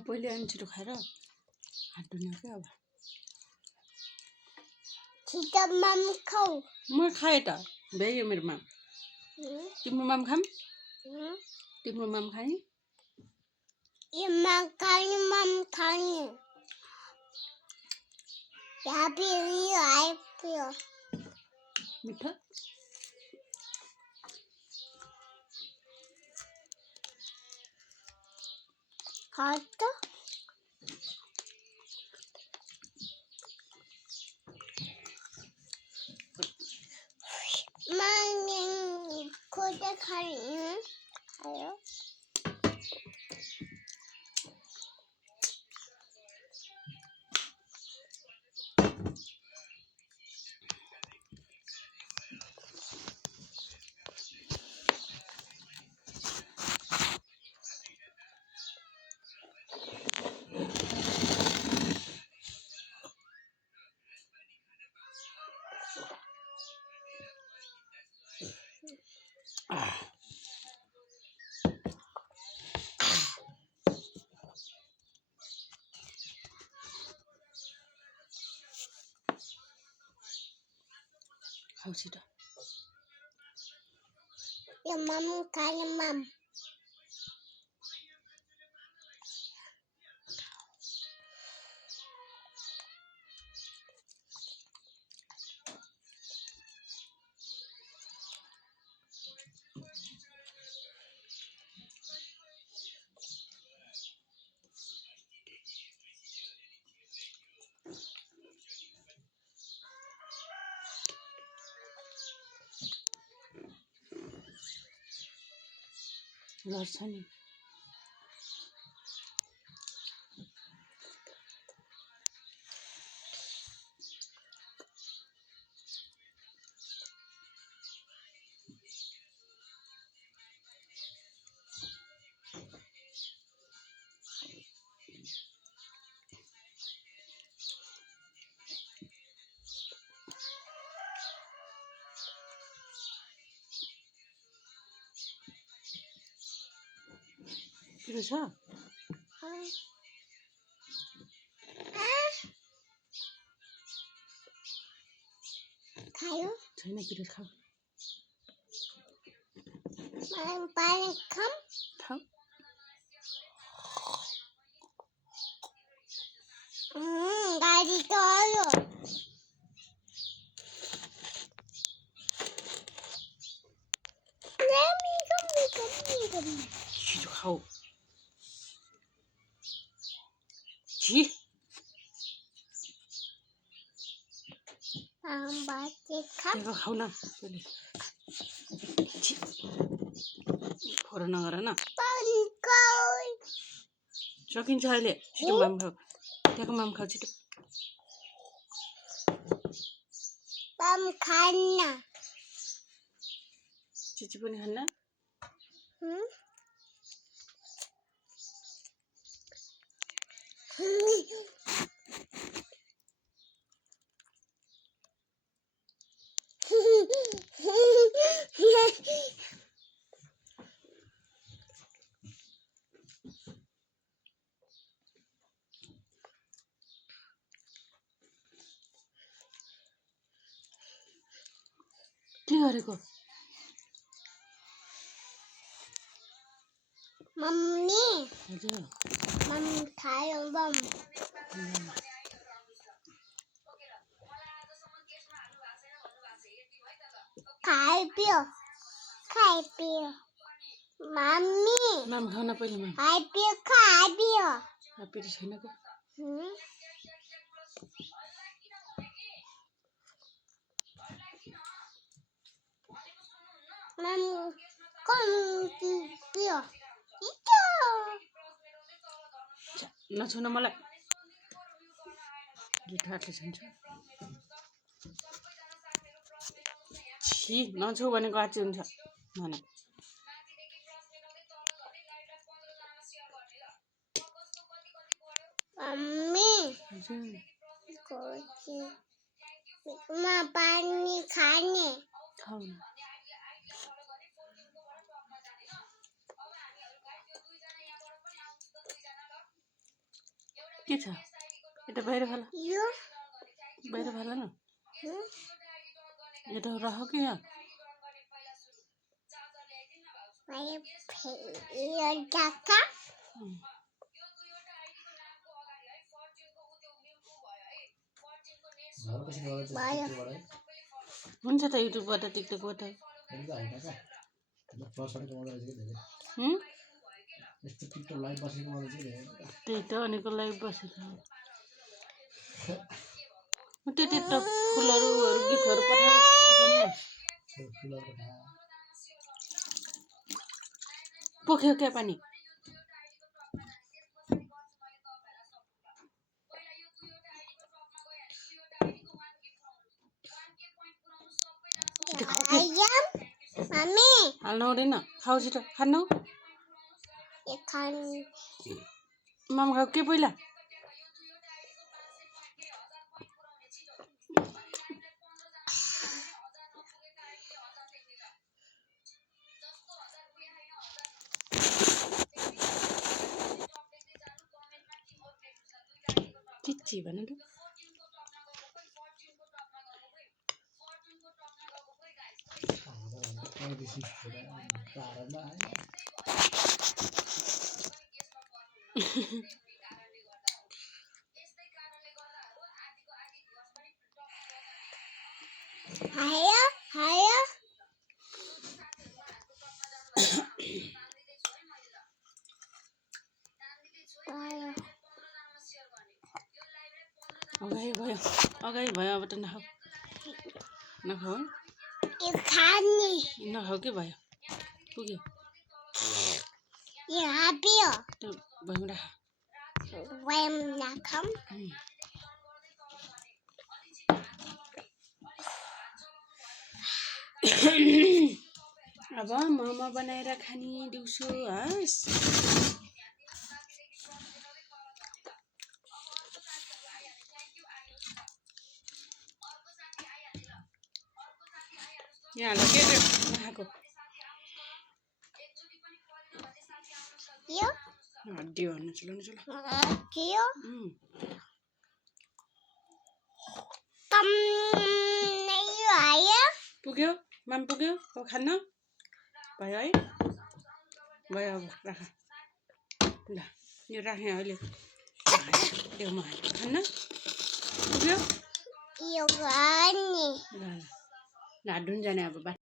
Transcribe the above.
खा पहिले अनि छिटो खाएर हात धुने क्या अब छिटो मम खाऊ म खाएँ त भ्यायो मेरो माम तिम्रो माम खाम तिम्रो माम खाने ये मम खाने मिठो हट मैं खुद खा रही हूँ खाऊ छिटो ये मम खाने मम लड्छ नि पिरो छ खायो छैन पिरो खाऊ मैं पानी खाऊं खाऊ गाड़ी तो आयो छिटो खाऊ छि खा खाऊ न पहिले छि फोहोर नगर न सकिन्छ अहिले छिटो माम खाऊ त्यहाँको माम खाऊ छिटो मम खाना चिची पनि खान्न के गरेको मम्मी हजुर मम खायो बम खाइ पियो मम्मी माम खाऊ न पहिले माम खाइ पियो पिरो छैन को मम कम पियो नछुन मलाई जुठाले छन्छ छि नछौ भनेको आची हुन्छ मन मम्मी मैं पानी खाने खाऊ न के छ এটা বাইরে ভালো यो বাইরে ভালো না हम्म, এটা রাখো কি यहाँ मैले यो ढाका भयो हुन्छ त युट्युबबाट टिकटकबाट त्यही त अनेको लाइभ बसेको त्यो टिकटक फुलहरू गीतहरू पठाउनु पोख्यो क्या पानी आयम मम्मी हाल्नु हुँदैन खाऊ छिटो खानु ये खान माम खाऊ के पहिला चिच्ची भन त हाया हाया अगाडि भयो अब त नखाऊ नखाऊ ये खानी नखाऊ के भयो पुग्यो ये हाबियो त्यो भयौँ राख वयम नाखम अब मोमो बनाएर खाने दिउँसो हस् यहाँ के नखाएको यो हड्डी भन्नु चलो कियो तम नहीं आया पुग्यो माम पुग्यो अब खान्न भयो है भयो अब राख ल यो राखेँ अहिले देऊ म खान्न पुग्यो यो खानी ल हात धुन जाने अब